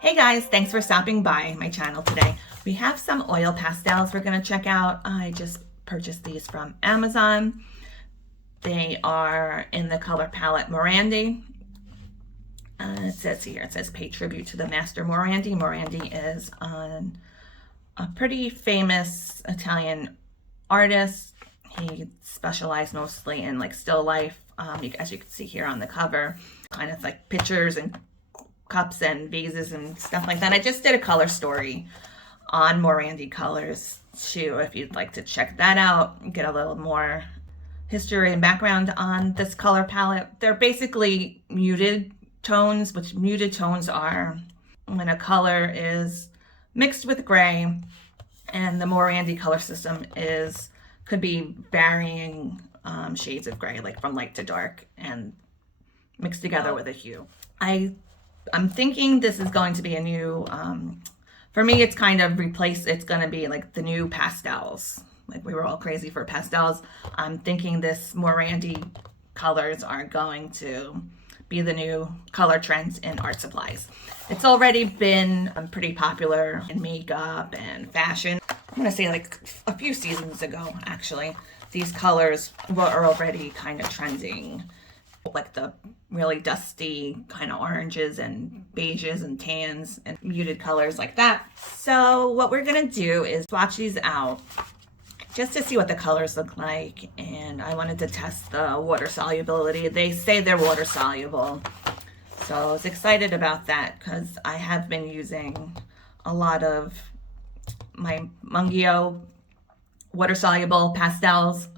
Hey guys, thanks for stopping by my channel today. We have some oil pastels we're going to check out. I just purchased these from Amazon. They are in the color palette Morandi. It says here, it says pay tribute to the master Morandi. Morandi is a pretty famous Italian artist. He specialized mostly in like still life, as you can see here on the cover, kind of like pictures and cups and vases and stuff like that. I just did a color story on Morandi colors too, if you'd like to check that out, get a little more history and background on this color palette. They're basically muted tones, which muted tones are when a color is mixed with gray, and the Morandi color system could be varying shades of gray, like from light to dark, and mixed together with a hue. I'm thinking this is going to be a new, for me, it's kind of it's going to be like the new pastels. Like we were all crazy for pastels. I'm thinking this Morandi colors are going to be the new color trends in art supplies. It's already been pretty popular in makeup and fashion. I'm going to say like a few seasons ago, actually, these colors were already kind of trending, like the really dusty kind of oranges and beiges and tans and muted colors like that. So what we're gonna do is swatch these out just to see what the colors look like, and I wanted to test the water solubility. They say they're water soluble, so I was excited about that because I have been using a lot of my Mungio water soluble pastels.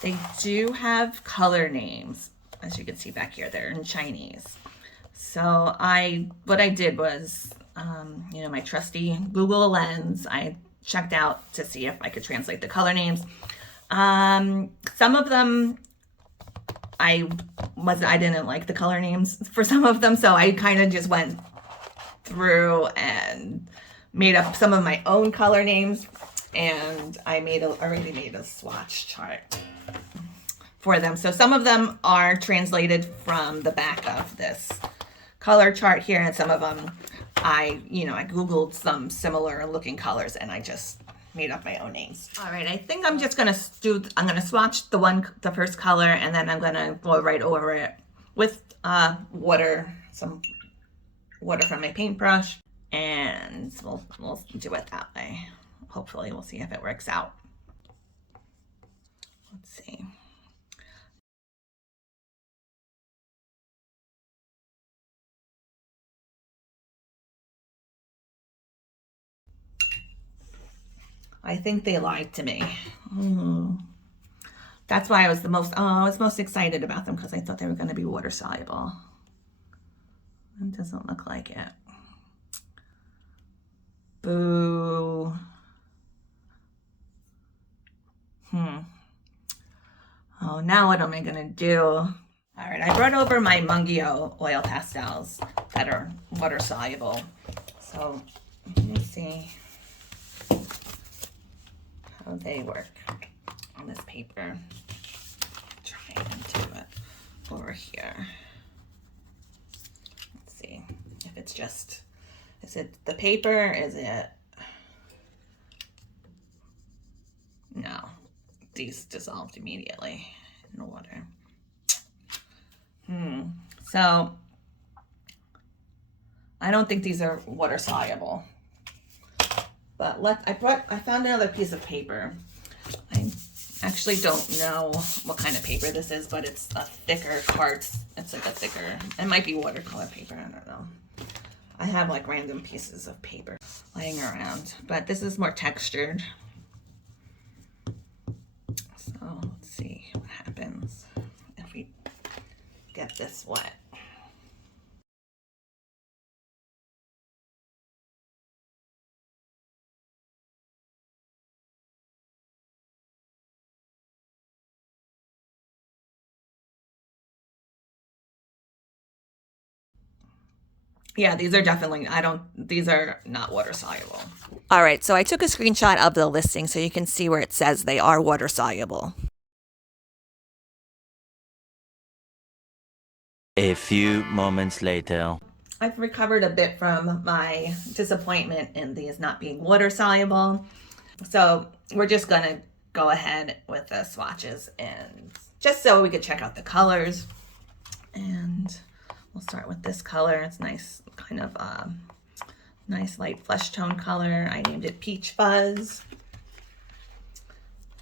They do have color names, as you can see back here. They're in Chinese. So what I did was, my trusty Google Lens, I checked out to see if I could translate the color names. Some of them, I didn't like the color names for some of them, so I kind of just went through and made up some of my own color names, and I already made a swatch chart for them. So some of them are translated from the back of this color chart here, and some of them I Googled some similar looking colors and I just made up my own names. All right, I think I'm just gonna swatch the first color, and then I'm gonna go right over it with some water from my paintbrush, and we'll do it that way. Hopefully we'll see if it works out. Let's see. I think they lied to me. That's why I was most excited about them, because I thought they were going to be water soluble. It doesn't look like it. Boo. Oh, now what am I gonna do? All right, I brought over my Mungio oil pastels that are water soluble. So let me see how they work on this paper. Try and do it over here. Let's see if it's just, is it the paper? Is it, no, these dissolved immediately in the water. So I don't think these are water soluble, but I found another piece of paper. I actually don't know what kind of paper this is, but it's a thicker it's like a thicker, it might be watercolor paper, I don't know. I have like random pieces of paper laying around, but this is more textured. So let's see what happens if we get this wet. Yeah, these are definitely, these are not water soluble. All right, so I took a screenshot of the listing so you can see where it says they are water soluble. A few moments later. I've recovered a bit from my disappointment in these not being water soluble. So we're just gonna go ahead with the swatches, and just so we could check out the colors. And we'll start with this color. It's nice, kind of nice light flesh tone color. I named it Peach Fuzz.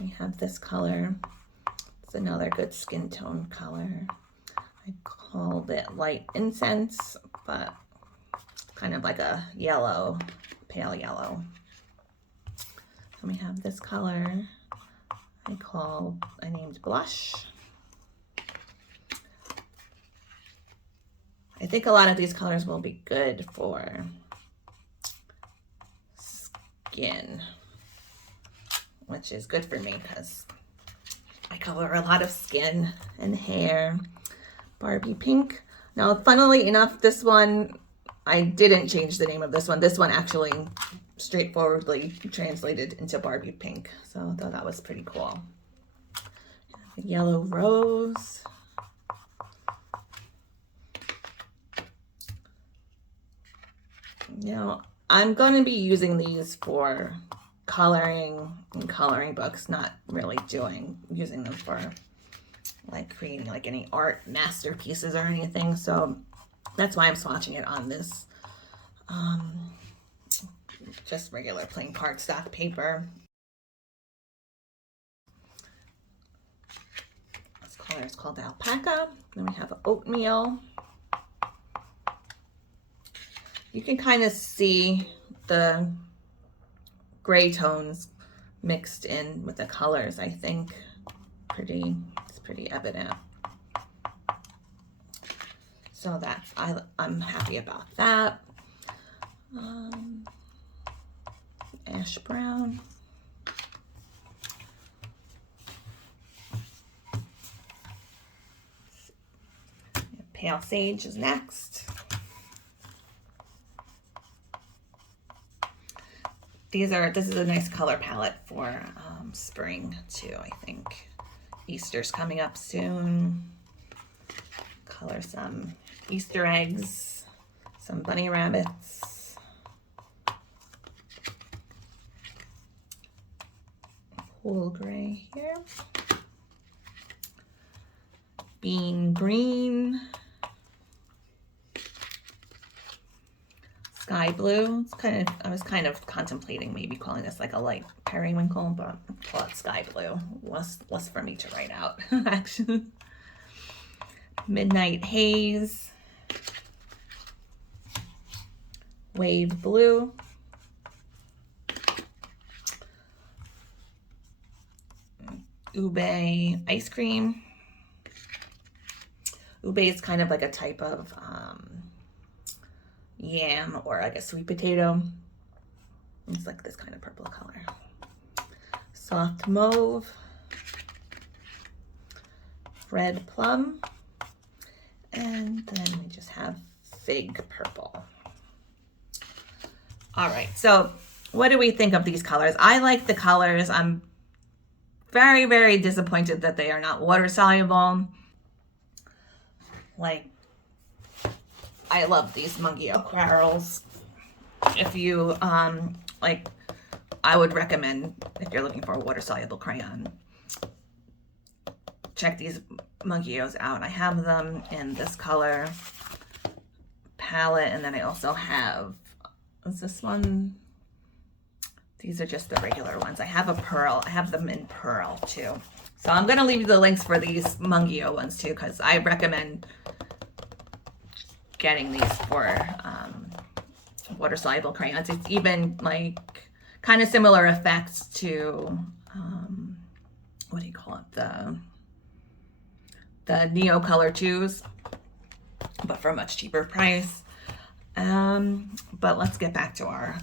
We have this color. It's another good skin tone color. I called it Light Incense, but kind of like a yellow, pale yellow. So we have this color I named Blush. I think a lot of these colors will be good for skin, which is good for me because I cover a lot of skin and hair. Barbie Pink. Now, funnily enough, this one, I didn't change the name of this one. This one actually straightforwardly translated into Barbie Pink. So I thought that was pretty cool. Yellow Rose. Now, I'm going to be using these for coloring and coloring books, not really using them for like creating like any art masterpieces or anything. So that's why I'm swatching it on this just regular plain cardstock paper. This color is called Alpaca. Then we have Oatmeal. You can kind of see the gray tones mixed in with the colors, I think. It's pretty evident. So that's, I'm happy about that. Ash Brown. Pale Sage is next. This is a nice color palette for spring too, I think. Easter's coming up soon. Color some Easter eggs, some bunny rabbits. Cool gray here. Bean green. Sky blue. I was kind of contemplating maybe calling this like a light periwinkle, but I'll call it sky blue. Less for me to write out, actually. Midnight Haze. Wave blue. Ube ice cream. Ube is kind of like a type of yam or like a sweet potato. It's like this kind of purple color. Soft mauve. Red plum. And then we just have fig purple. All right, so what do we think of these colors? I like the colors. I'm very, very disappointed that they are not water soluble. Like, I love these Monkey Aquarels. If you, like, I would recommend, if you're looking for a water-soluble crayon, check these Monkeyos out. I have them in this color palette, and then I also have, is this one? These are just the regular ones. I have a pearl. I have them in pearl, too. So I'm going to leave you the links for these Mungyo ones, too, because I recommend getting these for water-soluble crayons. It's even like kind of similar effects to what do you call it, the Neo Color 2s, but for a much cheaper price. But let's get back to our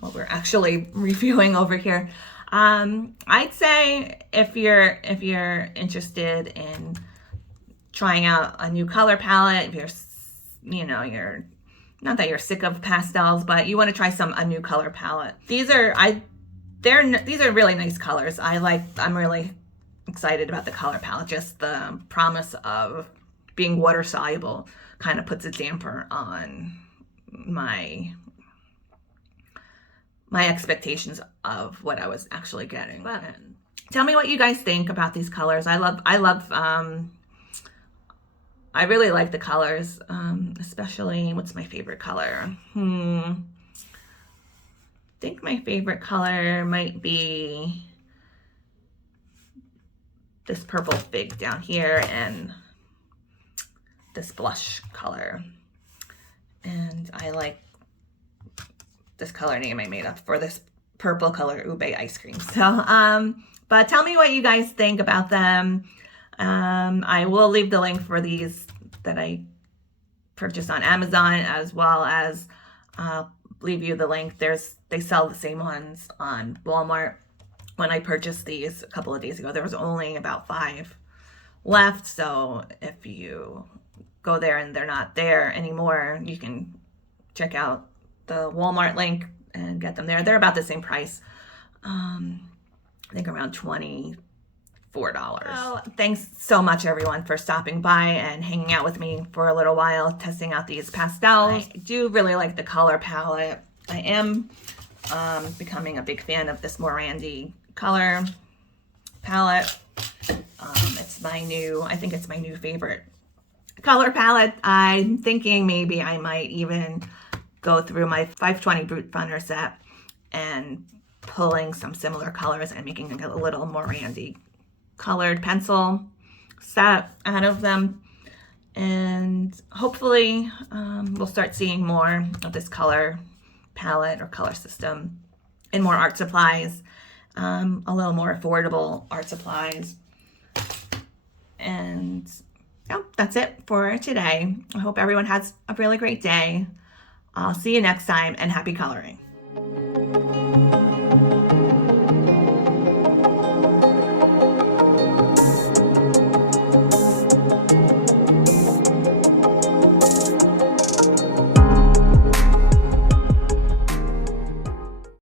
what we're actually reviewing over here. I'd say if you're interested in trying out a new color palette, if you're not that you're sick of pastels, but you want to try a new color palette. These are really nice colors. I'm really excited about the color palette. Just the promise of being water soluble kind of puts a damper on my expectations of what I was actually getting. But tell me what you guys think about these colors. I really like the colors, especially, what's my favorite color? I think my favorite color might be this purple fig down here and this blush color. And I like this color name I made up for this purple color, ube ice cream. So, but tell me what you guys think about them. I will leave the link for these that I purchased on Amazon, as well as leave you the link. They sell the same ones on Walmart. When I purchased these a couple of days ago, there was only about 5 left. So if you go there and they're not there anymore, you can check out the Walmart link and get them there. They're about the same price. I think around $24. So thanks so much, everyone, for stopping by and hanging out with me for a little while, testing out these pastels. I do really like the color palette. I am becoming a big fan of this Morandi color palette. I think it's my new favorite color palette. I'm thinking maybe I might even go through my 520 Brute Funner set and pulling some similar colors and making a little Morandi colored pencil set out of them. And hopefully we'll start seeing more of this color palette or color system in more art supplies, a little more affordable art supplies. And that's it for today. I hope everyone has a really great day. I'll see you next time, and happy coloring.